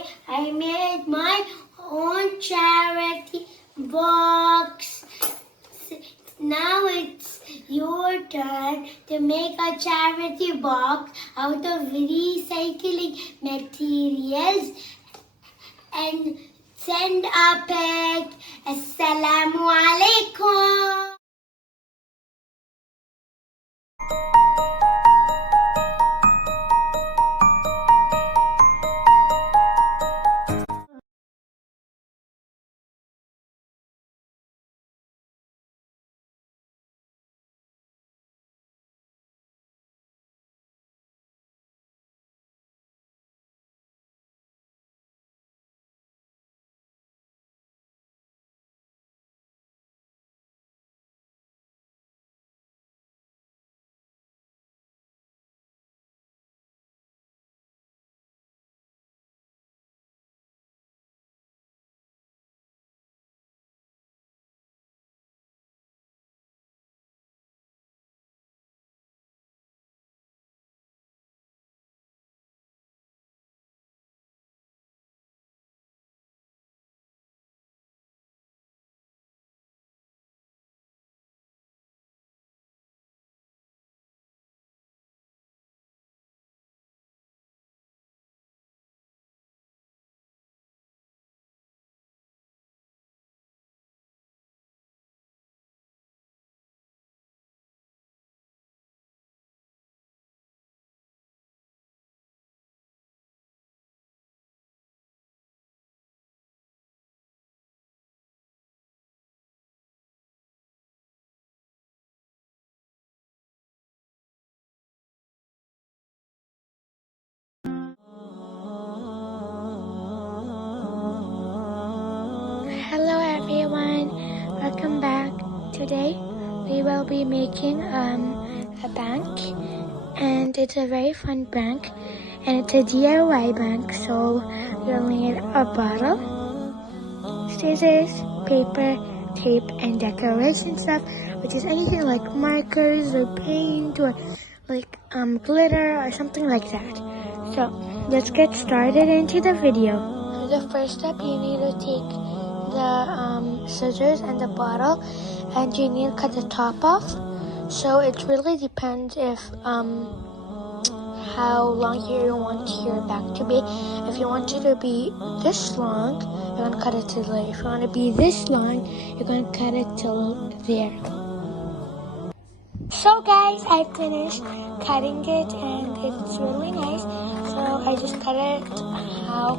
Today I made my own charity box. Now it's your turn to make a charity box out of recycling materials and send a pic. Assalamu alaikum. Hello everyone, welcome back. Today we will be making a bank, and it's a very fun bank, and it's a DIY bank. So you'll need a bottle, scissors, paper, tape, and decoration stuff, which is anything like markers or paint or like glitter or something like that. So let's get started into the video. For the first step, you need to take the scissors and the bottle, and you need to cut the top off. So it really depends if how long you want your back to be. If you want it to be this long, you're going to cut it to there. If you want to be this long, you're going to cut it till there. So guys, I finished cutting it and it's really nice. So I just cut it how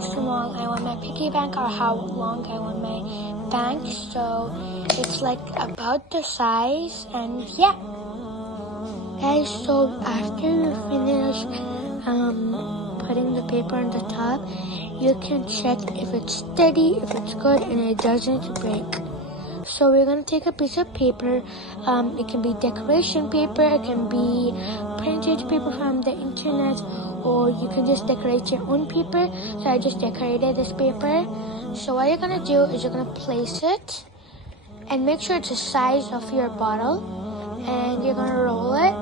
small I want my piggy bank or how long I want my bank. So it's like about the size, and yeah. Guys, so after you finish putting the paper on the top, you can check if it's steady, if it's good, and it doesn't break. So we're going to take a piece of paper. It can be decoration paper, it can be printed paper from the internet, or you can just decorate your own paper. So I just decorated this paper. So what you're going to do is you're going to place it and make sure it's the size of your bottle, and you're going to roll it,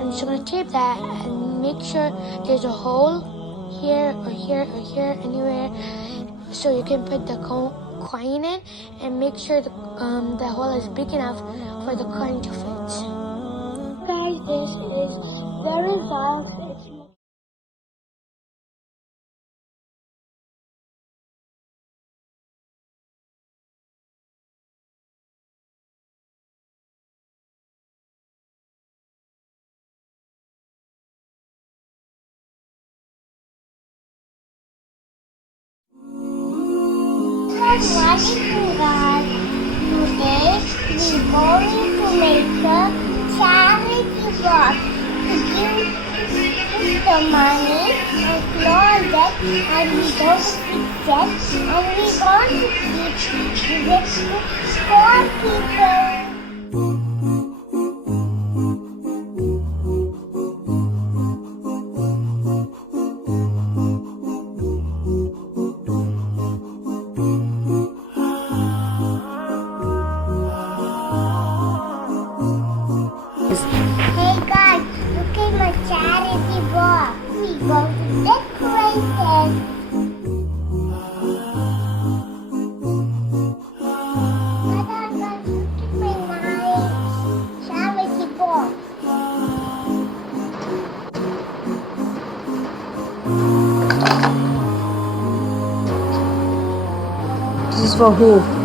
and you're going to tape that and make sure there's a hole here or here or here, anywhere, so you can put the coin in, and make sure the hole is big enough for the coin to fit. Guys, this is the result. Good morning, guys. Today we're going to make a charity box to give the money and close it, and we're going to fix it, and we're going to give it to 4 people. Hey guys, look at my charity box. We're going to decorate it. for who?